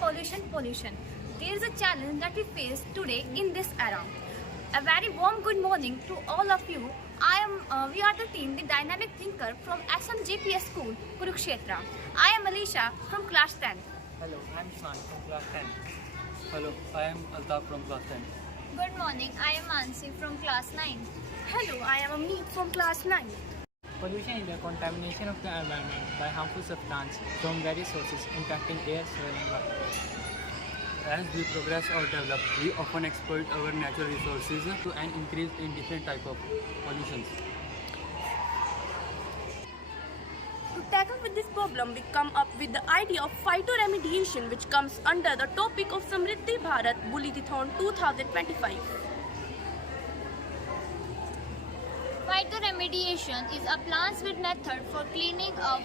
pollution. There is a challenge that we face today in this era. A very warm good morning to all of you. We are the team, the Dynamic Thinker from SMJPS School, Kurukshetra. I am Alisha from class 10. Hello, I am Shman from class 10. Hello, I am Altaf from class 10. Good morning, I am Ansi from class 9. Hello, I am Amit from class 9. Pollution is the contamination of the environment by harmful substances from various sources impacting air, soil and water. As we progress or develop, we often exploit our natural resources to an increase in different type of pollutions. To tackle with this problem, we come up with the idea of phytoremediation, which comes under the topic of Samriddhi Bharat Bullython 2025. Phytoremediation is a plant-based method for cleaning up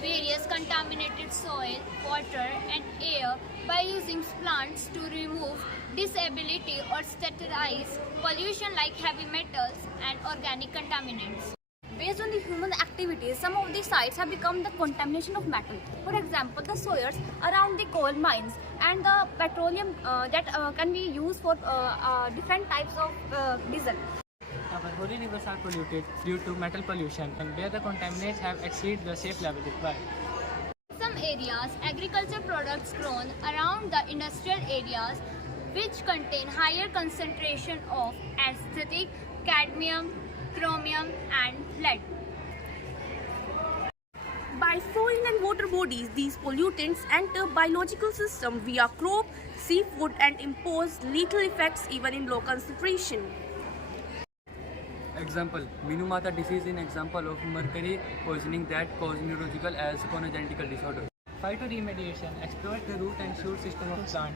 various contaminated soil, water and air by using plants to remove disability or sterilize pollution like heavy metals and organic contaminants. Based on the human activities, some of the sites have become the contamination of metal. For example, the soils around the coal mines and the petroleum that can be used for different types of diesel. Our holy rivers are polluted due to metal pollution and where the contaminants have exceeded the safe level required. In some areas, agriculture products grown around the industrial areas which contain higher concentration of acidic, cadmium, chromium and lead. By soil and water bodies, these pollutants enter biological system via crop, seafood and impose lethal effects even in low concentration. Example, Minumata disease is an example of mercury poisoning that causes neurological as congenital disorder. Phytoremediation exploits the root and shoot system of plant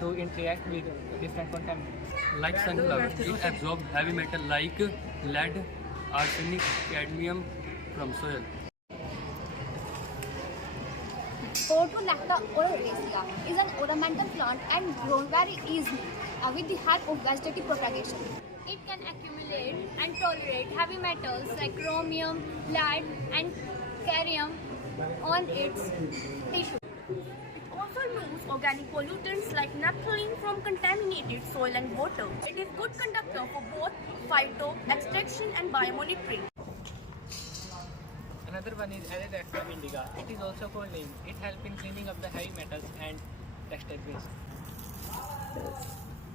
to interact with different contaminants. Like sunflower, it absorbs heavy metal like lead, arsenic, cadmium from soil. Protonecta oleracea is an ornamental plant and grown very easily with the help of vegetative propagation. It can accumulate and tolerate heavy metals like chromium, lead and cadmium on its tissue. It also removes organic pollutants like naphthalene from contaminated soil and water. It is good conductor for both phyto, extraction and biomonitoring. Another one is Arabidopsis indica. It is also called neem. It helps in cleaning up the heavy metals and textile waste.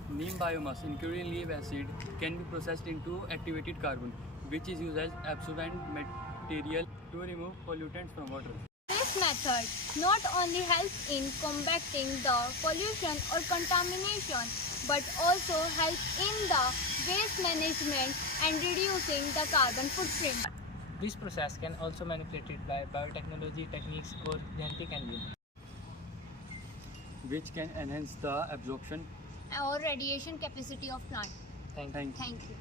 Neem biomass, including leaf acid, can be processed into activated carbon, which is used as absorbent material to remove pollutants from water. This method not only helps in combating the pollution or contamination but also helps in the waste management and reducing the carbon footprint. This process can also manipulated by biotechnology techniques or genetic engineering, Which can enhance the absorption. Or radiation capacity of plant. Thank you. Thank you.